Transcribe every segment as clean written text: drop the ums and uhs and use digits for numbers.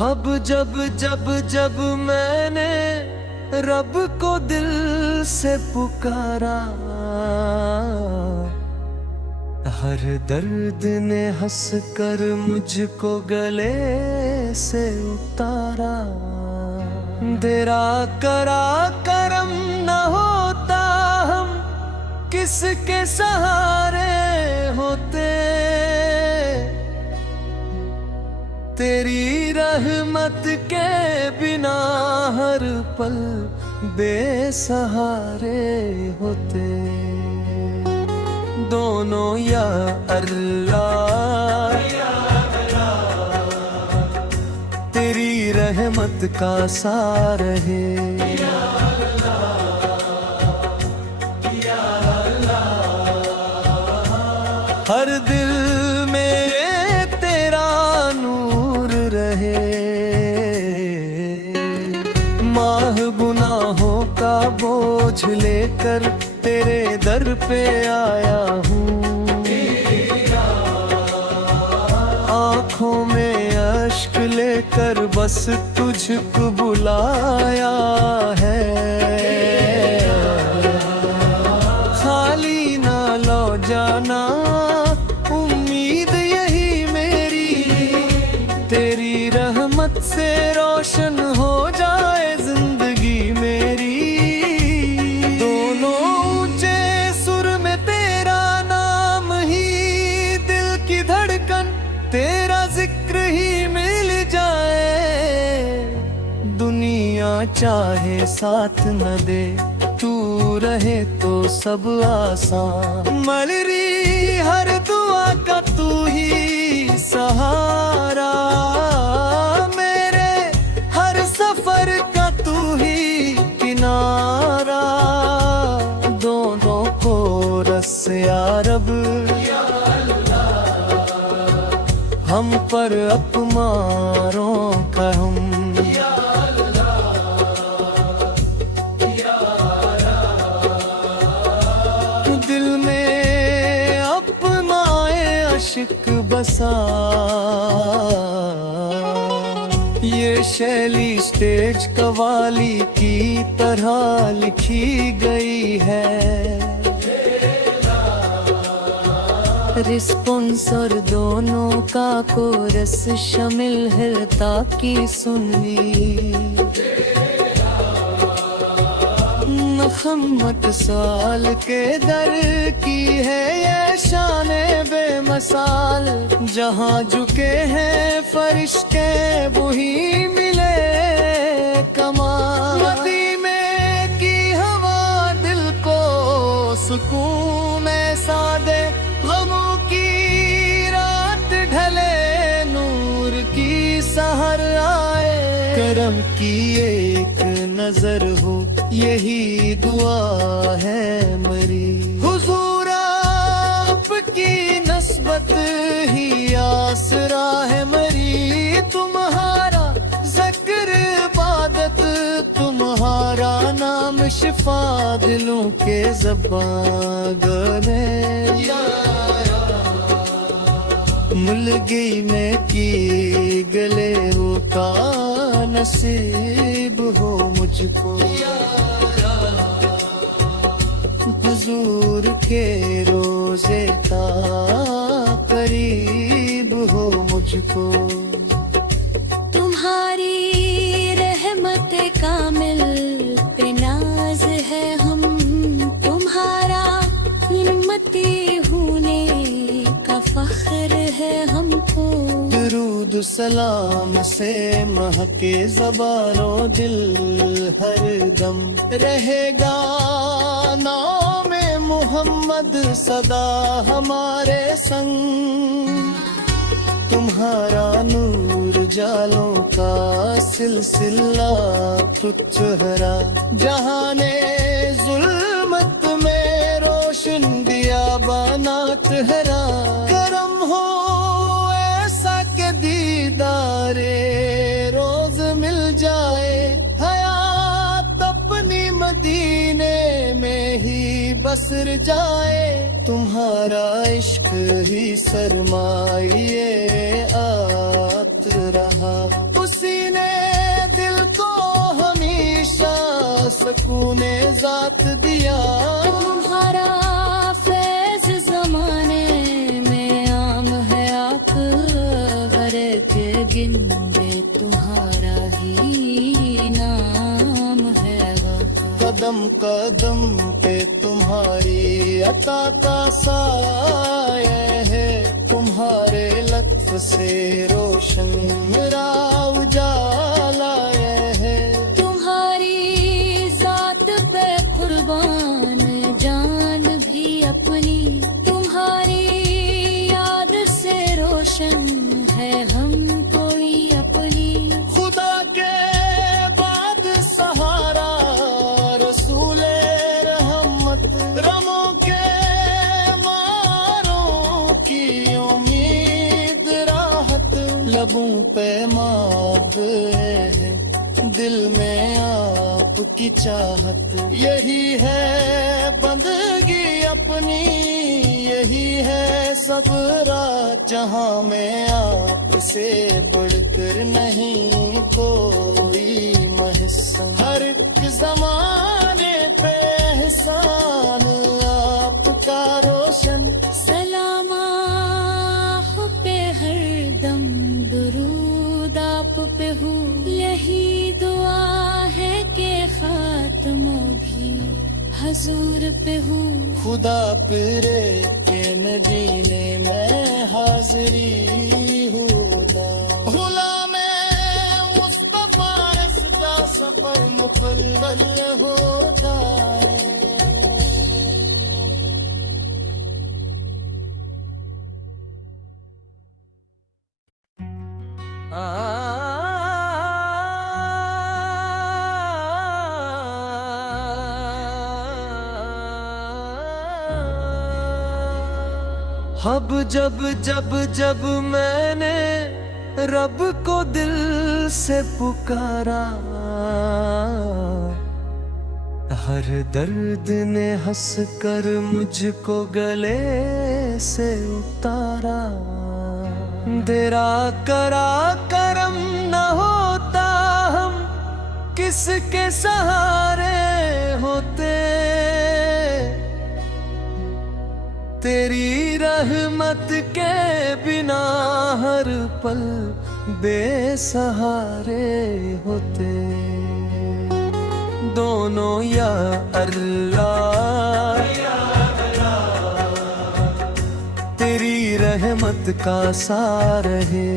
अब जब जब जब मैंने रब को दिल से पुकारा, हर दर्द ने हंस कर मुझको गले से उतारा। तेरा करा करम न होता हम किसके सहारे होते। तेरी रहमत के बिना हर पल बेसहारे होते। दोनों या अल्लाह, तेरी रहमत का सार है। हर दिल में तेरा नूर रहे। माह गुनाहों का बोझ लेकर तेरे दर पे आया हूँ। आँखों में अश्क लेकर बस तुझको बुलाया है। खाली ना लो जाना उम्मीद यही मेरी। तेरी रहमत से रोशन हो जाए जिंदगी मेरी। दोनों ऊंचे सुर में तेरा नाम ही दिल की धड़कन, तेरा जिक्र ही मिल जाए। दुनिया चाहे साथ न दे, तू रहे तो सब आसान। मलरी हर दुआ का तू ही सहारा। मेरे हर सफर का तू ही किनारा। दोनों को रस या रब, हम पर अपमारों का हम। दिल में अपनाए अश्क बसा। ये शैली स्टेज कवाली की तरह लिखी गई है। रिस्पॉन्स और दोनों का कोरस शामिल है ताकि सुनी। मोहम्मद साल के दर की है ये शाने बेमसाल। जहाँ झुके हैं फरिश्ते वही मिले कमाल। मदीने की हवा दिल को सुकून ऐसा दे। गमों की रात ढले नूर की सहर आए। करम की एक नजर हो यही दुआ है मेरी। हुजूर आपकी नस्बत ही आसरा है मेरी। तुम्हारा ज़िक्र इबादत, तुम्हारा नाम शिफा दिलों के ज़बान में। मुलगी में की गले हो का नसीब हो मुझको। हुजूर के रोज़े का करीब हो मुझको। तुम्हारी रहमत कामिल पे नाज है हम। तुम्हारा हिम्मती होने का फख्र है हमको। दुरूद सलाम से महके ज़बानो दिल हर दम। रहेगा नाम मोहम्मद सदा हमारे संग। तुम्हारा नूर जालों का सिलसिला तुझहरा। जहाने जुल्मत में रोशन दिया बना तुहरा। करम हो ऐसा के दीदारे रोज मिल जाए। हयात अपनी बसर जाए, तुम्हारा इश्क ही सरमाइए आत रहा। उसी ने दिल को हमेशा सुकूने जात दिया। तुम्हारा फैज जमाने में आम है, आप हर एक गिनते तुम्हारा ही नाम है। कदम कदम पे तुम्हारी अता का साया है, तुम्हारे लत्फ से रोशन मेरा उजाला है। तुम्हारी जात पे कुर्बान जान भी अपनी, तुम्हारी याद से रोशन है हम कोई अपनी। खुदा के बाद सहारा रसूले रहमत, रमों के मारों की उम्मीद राहत। लबों पे माफ है, दिल में आपकी चाहत। यही है बंदगी अपनी, यही है सब रात, जहां में आपसे बढ़कर नहीं कोई महसन। हर एक जमाने पे एहसान आपका रोशन। सलाम आप पे हरदम, दुरूद आप पे हो, यही दुआ है कि खात्मों भी हजूर पे हो। खुदा पिरे के मदीने में हाजिरी होता, गुलाम मुस्तफा सजा सफर मुकम्मल हो जाए। अब जब जब जब मैंने रब को दिल से पुकारा, हर दर्द ने हंस कर मुझको गले से उतारा। तेरा करा करम न होता हम किसके सहारे होते, तेरी रहमत के बिना हर पल बेसहारे होते। दोनों या अल्लाह, तेरी रहमत का सार है।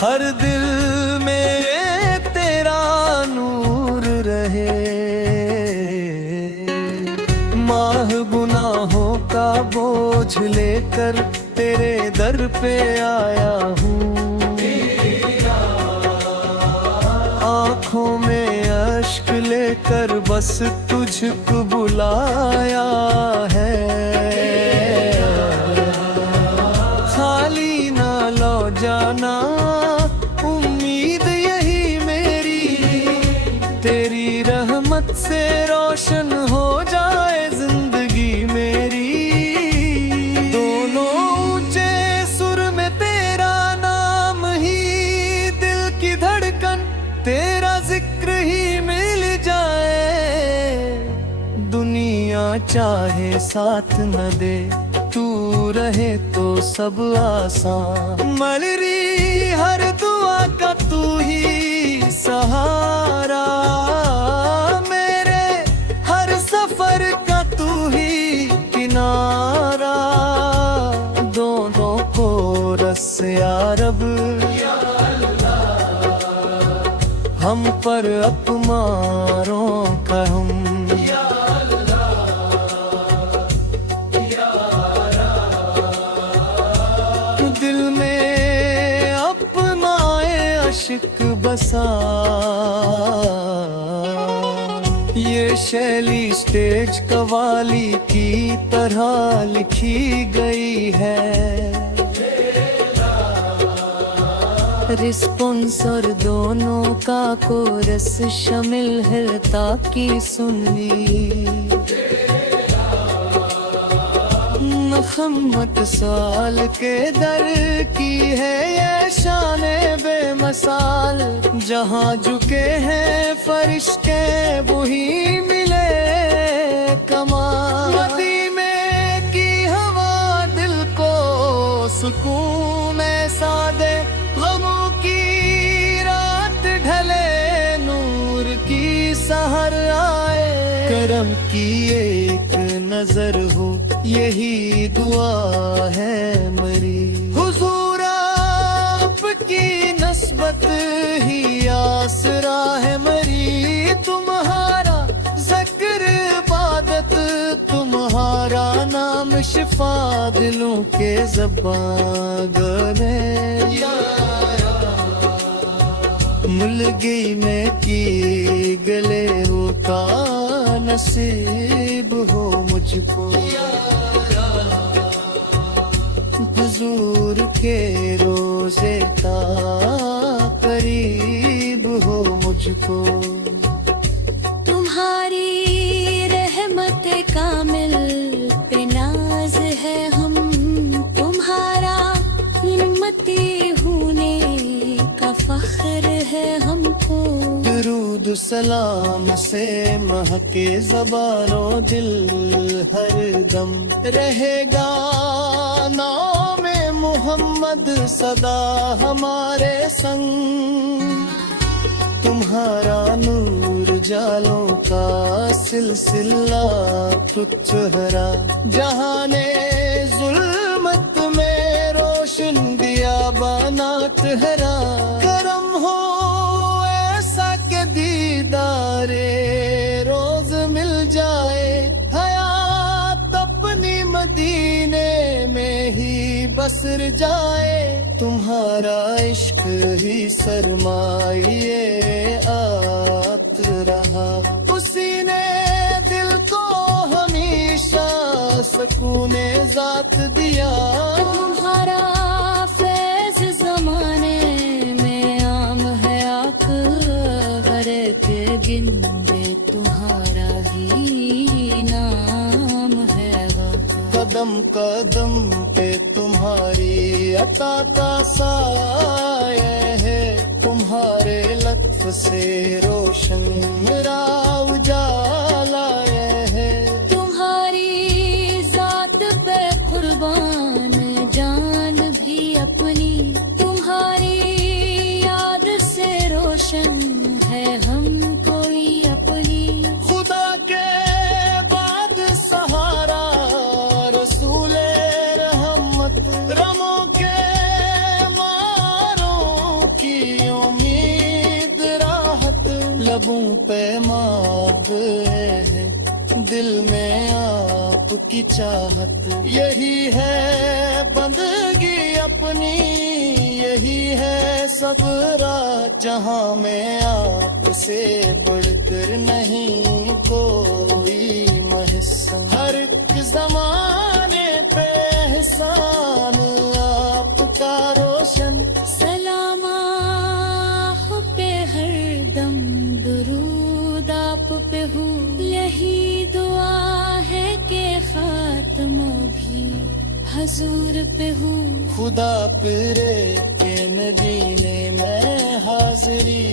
हर दिल में तेरा नूर रहे, माह गुनाहों का बोझ लेकर तेरे दर पे आया हूँ। आँखों में अश्क लेकर बस तुझको बुलाया है। खाली ना लौ जाना उम्मीद यही मेरी, तेरी रहमत से रोशन हो जाए जिंदगी मेरी। दोनों ऊंचे सुर में तेरा नाम ही दिल की धड़कन, तेरा जिक्र ही मिल जाए। दुनिया चाहे साथ न दे, तू रहे तो सब आसान। मलरी हर दुआ का तू ही सहारा, मेरे हर सफर का तू ही किनारा। दोनों को रस या रब, हम पर अपमारों का हम। दिल में अपनाए अशिक बसा, ये शैली स्टेज कवाली की तरह लिखी गई है। रिस्पॉन्स और दोनों का कोरस शामिल है ताकि सुन ली मोहम्मद साल के दर की है ये शान बेमसाल। जहाँ झुके हैं फरिश्ते वही मिले कमाल। मदीने की हवा दिल को सुकून ऐसा दे, गमों की रात ढले नूर की सहर आए। करम की एक नजर हो यही दुआ है मरी। हुजूर आपकी नस्बत ही आसरा है मरी। तुम्हारा ज़िक्र इबादत, तुम्हारा नाम शिफा दिलों के ज़बान गले। मुलगी में की गले होता नसीब हो मुझको। हुजूर के रोज़े का करीब हो मुझको। तुम्हारी रहमत कामिल पे नाज है हम, तुम्हारा हिम्मती होने का फख्र है हमको। दुरूद सलाम से महके ज़बानो दिल हर दम रहेगा नाम मोहम्मद सदा हमारे संग। तुम्हारा नूर जालों का सिलसिला तुच्छ हरा। जहाने जुल्मत में रोशन दिया बनात हरा। करम हो ऐसा के दीदारे रोज मिल जाए। हयात अपनी मदीने में ही बसर जाए। तुम्हारा इश्क ही सरमाए आत रहा। उसी ने दिल को हमेशा सुकूने जात दिया। तुम्हारा फैज़ ज़माने में आम है आकर के गिनते तुम्हारा ही नाम है वो। कदम कदम पे तुम्हारी अता का साया है। तुम्हारे लत्फ से रोशन मेरा उजाला है। तुम्हारी जात पे कुर्बान जान भी अपनी। तुम्हारी याद से रोशन है हम कोई अपनी। खुदा के बाद सहारा रसूले रहमत। रमों के मारों की उम्मीद राहत। लबों पे माफ है दिल में आपकी चाहत। यही है बंदगी अपनी, यही है सबरा। जहाँ में आपसे बढ़कर नहीं कोई महसन। हर एक ज़माने पे एहसान आपका रोशन। सलाम आप पे हर दम दुरूद आप पे हो। यही दुआ है कि खात्मा भी हजूर पे हो। खुदा पिरे के मदीने में हाजिरी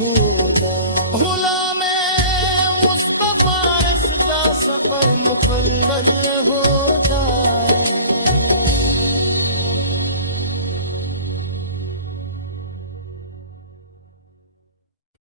होता। गुलाम मुस्तफा का सफर मुकम्मल होता है।